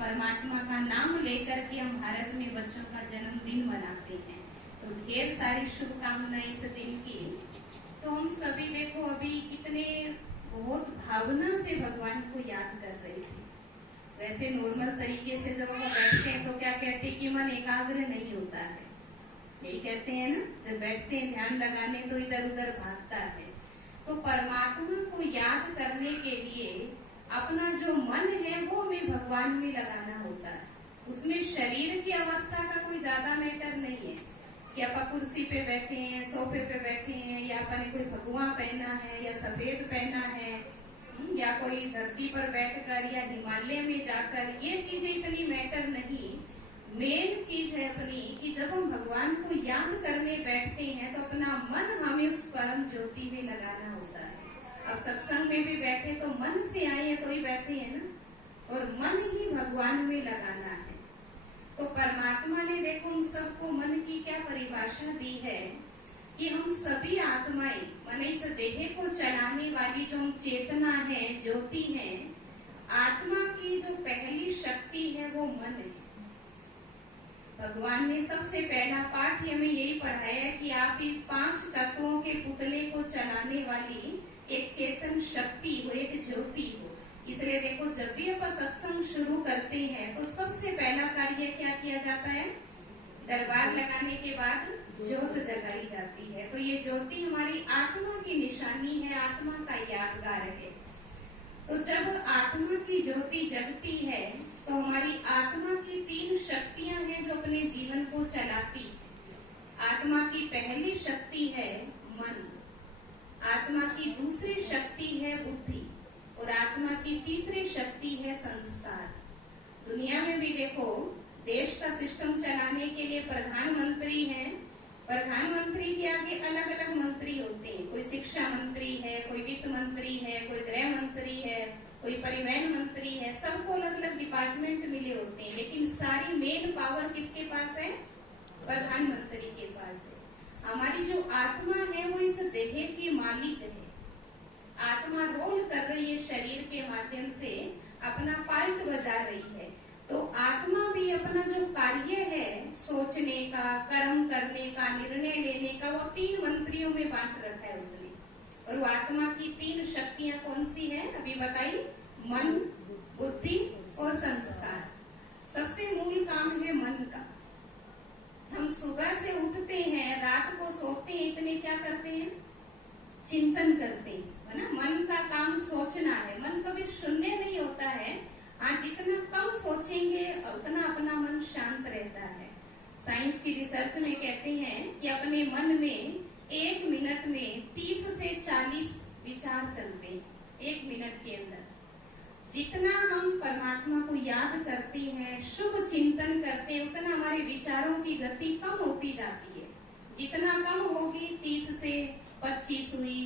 परमात्मा का नाम लेकर के हम भारत में बच्चों का जन्मदिन मनाते हैं, तो ढेर सारी शुभकामनाएं इस दिन की। तो हम सभी देखो अभी कितने बहुत भावना से भगवान को याद कर रहे थे। वैसे नॉर्मल तरीके से जब हम बैठते हैं तो क्या कहते हैं कि मन एकाग्र नहीं होता है, यही कहते हैं ना, जब बैठते हैं ध्यान लगाने तो इधर उधर भागता है। तो परमात्मा को याद करने के लिए अपना जो मन है वो हमें भगवान में लगाना होता है। उसमें शरीर की अवस्था का कोई ज्यादा मैटर नहीं है कि आप कुर्सी पे बैठे हैं, सोफे पे बैठे हैं, या अपन कोई भगवा पहना है या सफेद पहना है, या कोई धरती पर बैठकर या हिमालय में जाकर, ये चीजें इतनी मैटर नहीं। मेन चीज है अपनी कि जब हम भगवान को याद करने बैठते हैं तो अपना मन हमें उस परम ज्योति में लगाना होता है। अब सत्संग में भी बैठे तो मन से आए हैं तो ही बैठे हैं ना, और मन ही भगवान में लगाना है। तो परमात्मा ने देखो हम सबको मन की क्या परिभाषा दी है कि हम सभी आत्माएं, मन इस देह को चलाने वाली जो चेतना है, ज्योति है, आत्मा की जो पहली शक्ति है वो मन है। भगवान ने सबसे पहला पाठ हमें यही पढ़ाया है कि आप इन 5 तत्वों के पुतले को चलाने वाली एक चेतन शक्ति हो, एक ज्योति हो। इसलिए देखो जब भी आप सत्संग शुरू करते हैं तो सबसे पहला कार्य क्या किया जाता है? दरबार लगाने के बाद ज्योत जगाई जाती है। तो ये ज्योति हमारी आत्मा की निशानी है, आत्मा का यादगार है। तो जब आत्मा की ज्योति जगती है तो हमारी आत्मा की 3 शक्तियां हैं जो अपने जीवन को चलाती। आत्मा की पहली शक्ति है मन, आत्मा की दूसरी शक्ति है बुद्धि, और आत्मा की तीसरी शक्ति है संस्कार। दुनिया में भी देखो देश का सिस्टम चलाने के लिए प्रधानमंत्री है, प्रधानमंत्री के आगे अलग अलग मंत्री होते हैं। कोई शिक्षा मंत्री है, कोई वित्त मंत्री है, कोई गृह मंत्री है, कोई परिवहन मंत्री है, सबको अलग अलग डिपार्टमेंट मिले होते हैं, लेकिन सारी मेन पावर किसके पास है? प्रधानमंत्री के पास है। हमारी जो आत्मा है वो इस देह की मालिक है। आत्मा रोल कर रही है, शरीर के माध्यम से अपना पार्ट बजा रही है। तो आत्मा भी अपना जो कार्य है, सोचने का, कर्म करने का, निर्णय लेने का, वो 3 मंत्रियों में बांट रखा है उसने। और वो आत्मा की 3 शक्तियां कौन सी है अभी बताई? मन, बुद्धि और संस्कार। सबसे मूल काम है मन का। हम सुबह से उठते हैं, रात को सोते हैं, इतने क्या करते हैं? चिंतन करते हैं, है ना। मन का काम सोचना है। मन कभी शून्य नहीं होता है। हाँ, जितना कम सोचेंगे उतना अपना मन शांत रहता है। साइंस की रिसर्च में कहते हैं कि अपने मन में 1 मिनट में 30 से 40 विचार चलते हैं। 1 मिनट के अंदर जितना हम परमात्मा को याद करते हैं, शुभ चिंतन करते हैं, उतना हमारे विचारों की गति कम होती जाती है। जितना कम होगी, 30 से 25 हुई,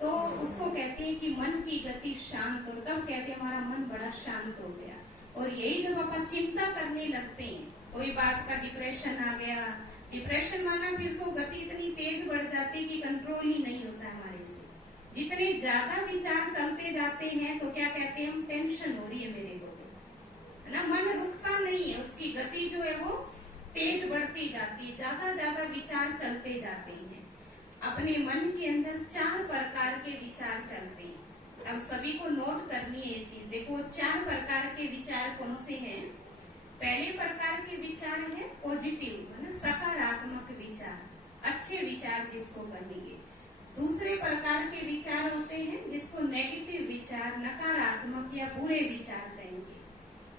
तो उसको कहते हैं कि मन की गति शांत हो। तब कहते हैं हमारा मन बड़ा शांत हो गया। और यही जब अपन चिंता करने लगते हैं, कोई बात का डिप्रेशन आ गया, डिप्रेशन माना फिर तो गति इतनी तेज बढ़ जाती है कि कंट्रोल ही नहीं होता हमारे से। जितने ज्यादा विचार चलते जाते हैं तो क्या कहते हैं हम? टेंशन हो रही है मेरे को, है ना। मन रुकता नहीं है, उसकी गति जो है वो तेज बढ़ती जाती है, ज्यादा विचार चलते जाते हैं। अपने मन के अंदर 4 प्रकार के विचार चलते हैं। अब सभी को नोट करनी है ये चीज। देखो 4 प्रकार के विचार कौन से हैं? पहले प्रकार के विचार है पॉजिटिव, है ना, सकारात्मक विचार, अच्छे विचार जिसको कहेंगे। दूसरे प्रकार के विचार होते हैं जिसको नेगेटिव विचार, नकारात्मक या बुरे विचार कहेंगे।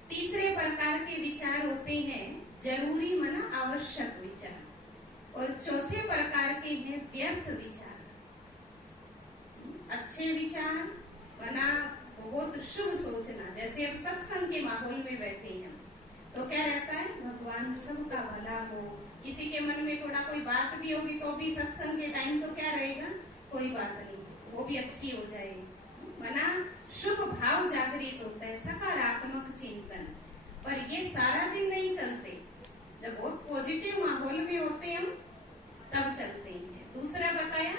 तीसरे प्रकार के विचार होते हैं जरूरी माना आवश्यक विचार, और चौथे प्रकार के हैं व्यर्थ विचार। अच्छे विचार बना बहुत शुभ सोचना। जैसे अब सत्संग के माहौल में बैठे हैं तो क्या रहता है? भगवान सबका भला हो। किसी के मन में थोड़ा कोई बात भी होगी तो भी सत्संग के टाइम तो क्या रहेगा? कोई बात नहीं, वो भी अच्छी हो जाएगी। मना शुभ भाव जागृत होता है, सकारात्मक चिंतन। पर ये सारा दिन नहीं चलते। जब बहुत पॉजिटिव माहौल में होते हैं हम तब चलते हैं। दूसरा बताया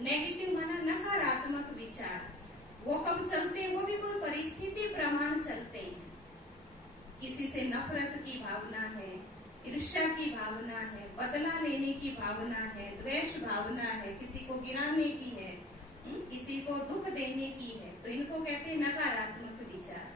नेगेटिव माना नकारात्मक विचार, वो कब चलते हैं? वो भी कोई परिस्थिति प्रमाण चलते हैं। किसी से नफरत की भावना है, ईर्ष्या की भावना है, बदला लेने की भावना है, द्वेष भावना है, किसी को गिराने की है, किसी को दुख देने की है, तो इनको कहते हैं नकारात्मक विचार।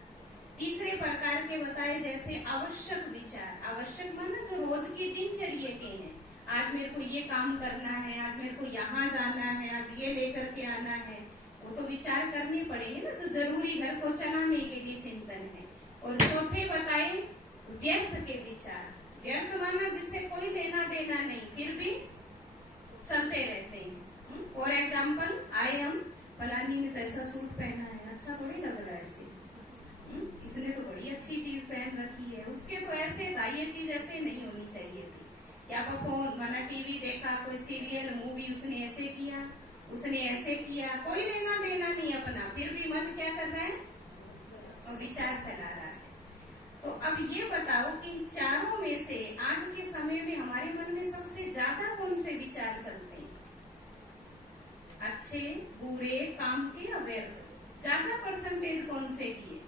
तीसरे प्रकार के बताए जैसे आवश्यक विचार। आवश्यक माना जो रोज की दिनचर्या के हैं, आज मेरे को ये काम करना है, आज मेरे को यहाँ जाना है, आज ये लेकर के आना है, वो तो विचार करने पड़ेंगे ना, जो जरूरी घर को चलाने के लिए चिंतन है। और चौथे बताए व्यर्थ के विचार। व्यर्थ माना जिससे कोई लेना देना नहीं, फिर भी चलते रहते हैं। फॉर एग्जाम्पल, आए हम, फलानी ने तो ऐसा सूट पहना है, अच्छा थोड़ी लग रहा है इसे, इसने तो बड़ी अच्छी चीज पहन रखी है, उसके तो ऐसे था, ये चीज ऐसे नहीं होनी चाहिए थी। या फोन माना टीवी देखा, कोई सीरियल मूवी, उसने ऐसे किया, उसने ऐसे किया, कोई लेना देना नहीं अपना, फिर भी मन क्या कर रहा है, और विचार चला रहा है। तो अब ये बताओ कि इन चारों में से आज के समय में हमारे मन में सबसे ज्यादा कौन से विचार चलते हैं? अच्छे, बुरे, काम के या व्यर्थ? ज्यादा परसेंटेज कौन से की है?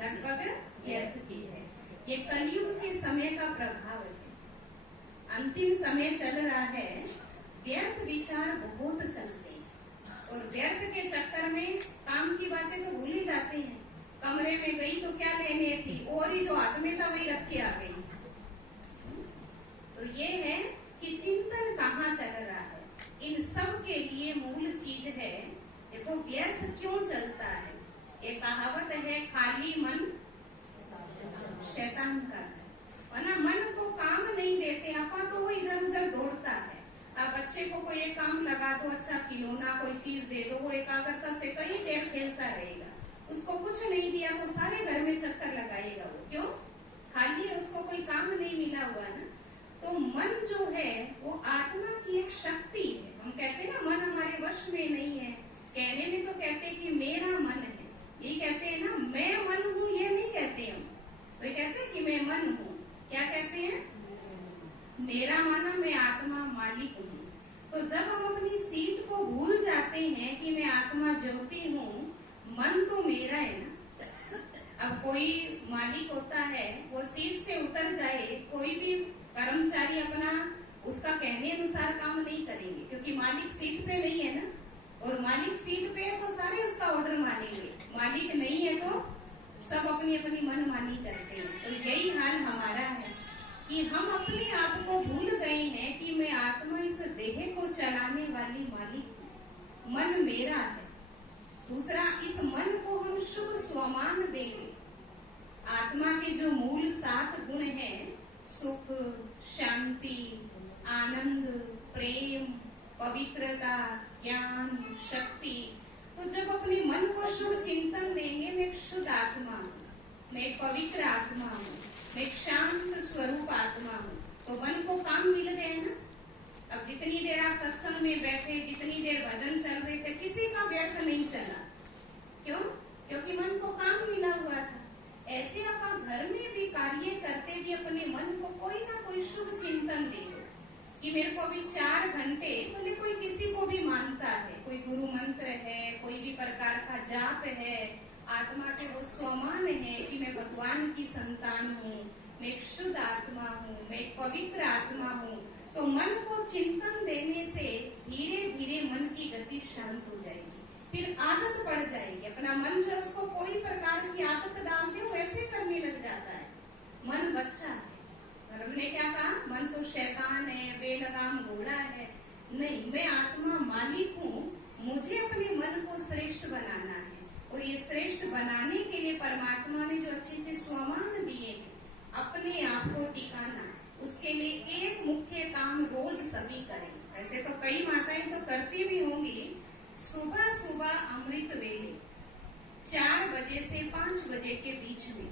लगभग व्यर्थ की है। ये कलयुग के समय का प्रभाव है। अंतिम समय चल रहा है, व्यर्थ विचार बहुत चलते हैं, और व्यर्थ के चक्कर में काम की बातें तो भूल ही जाते हैं। कमरे में गई तो क्या लेने थी, और ही जो हाथ में था वही रख के आ गई। तो ये है कि चिंतन कहाँ चल रहा है। इन सब के लिए मूल चीज है, देखो व्यर्थ क्यों चलता है। एक कहावत है, खाली मन शैतान का है, वरना मन को काम नहीं देते आपा, तो वो इधर उधर दौड़ता है। अब बच्चे को कोई एक काम लगा दो, अच्छा खिलौना कोई चीज दे दो, वो एकाग्रता से कई देर खेलता रहेगा। उसको कुछ नहीं दिया तो सारे घर में चक्कर लगाएगा। वो क्यों? खाली है, उसको कोई काम नहीं मिला हुआ ना। तो मन जो है वो आत्मा की एक शक्ति है। हम कहते हैं ना मन हमारे वश में नहीं है, कहने में तो कहते हैं कि मेरा मन है, ये कहते हैं ना, मैं मन हूँ, ये नहीं कहते हम, तो ये कहते हैं कि मैं मन हूँ। क्या कहते हैं? मेरा माना मैं आत्मा मालिक हूँ। तो जब हम अपनी सीट को भूल जाते हैं कि मैं आत्मा ज्योति हूँ, मन तो मेरा है ना। अब कोई मालिक होता है, वो सीट से उतर जाए, कोई भी कर्मचारी अपना उसका कहने अनुसार काम नहीं करेंगे, क्योंकि मालिक सीट पे नहीं है ना। और मालिक सीट पे है तो सारे उसका ऑर्डर मानेंगे, मालिक नहीं है तो सब अपनी अपनी मनमानी करते हैं। तो यही हाल हमारा है कि हम अपने आप को भूल गए हैं कि मैं आत्मा इस देह को चलाने वाली मालिक हूँ, मन मेरा है। दूसरा, इस मन को हम शुभ स्वमान देंगे। आत्मा के जो मूल 7 गुण हैं, सुख, शांति, आनंद, प्रेम, पवित्रता, ज्ञान, शक्ति, तो जब अपने मन को शुभ चिंतन देंगे, मैं एक शुद्ध आत्मा हूँ, मैं एक पवित्र आत्मा हूँ, मैं एक शांत स्वरूप आत्मा हूँ, तो मन को काम मिल गए ना। अब जितनी देर आप सत्संग में बैठे, जितनी देर भजन चल रहे थे, किसी का व्यर्थ नहीं चला। क्यों? क्योंकि मन को काम मिला हुआ था। ऐसे आप घर में भी कार्य करते भी अपने मन को कोई ना कोई शुभ चिंतन दे दो कि मेरे को अभी 4 घंटे, मतलब कोई किसी को भी मानता है, कोई गुरु मंत्र है, कोई भी प्रकार का जाप है, आत्मा के वो स्वमान है कि मैं भगवान की संतान हूँ, मैं एक शुद्ध आत्मा हूँ, मैं एक पवित्र आत्मा हूँ। तो मन को चिंतन देने से धीरे धीरे मन की गति शांत हो जाएगी, फिर आदत पड़ जाएगी। अपना मन जो उसको कोई प्रकार की आदत डाल दे, वो ऐसे करने लग जाता है। मन बच्चा है, और हमने क्या कहा, मन तो शैतान है, बेलगाम घोड़ा है। नहीं, मैं आत्मा मालिक हूँ, मुझे अपने मन को श्रेष्ठ बनाना है। और ये श्रेष्ठ बनाने के लिए परमात्मा ने जो अच्छे अच्छे स्वमान दिए हैं, अपने आप को टिकाना, उसके लिए एक मुख्य काम रोज सभी करें। ऐसे तो कई माताएं तो करती भी होंगी, सुबह सुबह अमृत वेले 4 बजे से 5 बजे के बीच में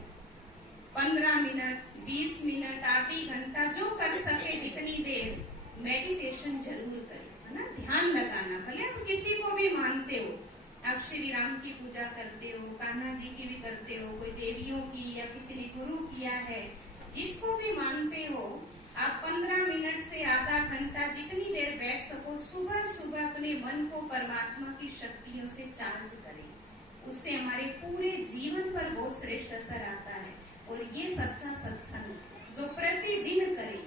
15 मिनट, 20 मिनट, आधी घंटा, जो कर सके जितनी देर मेडिटेशन जरूर करें, है ना। ध्यान लगाना, भले आप किसी को भी मानते हो, आप श्री राम की पूजा करते हो, कान्हा जी की भी करते हो, कोई देवियों की या किसी ने गुरु किया है, जिसको भी मानते हो, आप 15 मिनट से आधा घंटा जितनी देर बैठ सको, सुबह सुबह अपने मन को परमात्मा की शक्तियों से चार्ज करें। उससे हमारे पूरे जीवन पर बहुत श्रेष्ठ असर आता है। और ये सच्चा सत्संग जो प्रतिदिन करे,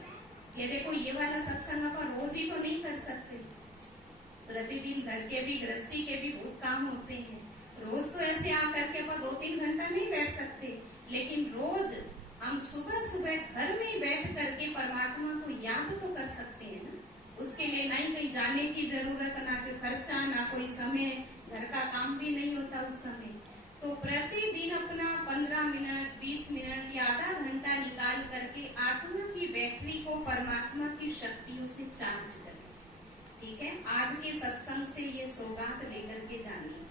ये देखो ये वाला सत्संग अपन रोज ही तो नहीं कर सकते, प्रतिदिन घर के भी गृहस्थी के भी बहुत काम होते हैं, रोज तो ऐसे आकर के अपन 2-3 घंटा नहीं बैठ सकते, लेकिन रोज हम सुबह सुबह घर में बैठ करके परमात्मा को याद तो कर सकते हैं ना। उसके लिए नहीं कहीं जाने की जरूरत, ना कोई खर्चा, ना कोई समय, घर का काम भी नहीं होता उस समय। तो प्रतिदिन अपना 15 मिनट 20 मिनट या आधा घंटा निकाल करके आत्मा की बैटरी को परमात्मा की शक्तियों से चार्ज करें। ठीक है, आज के सत्संग से ये सौगात लेकर के जानिए।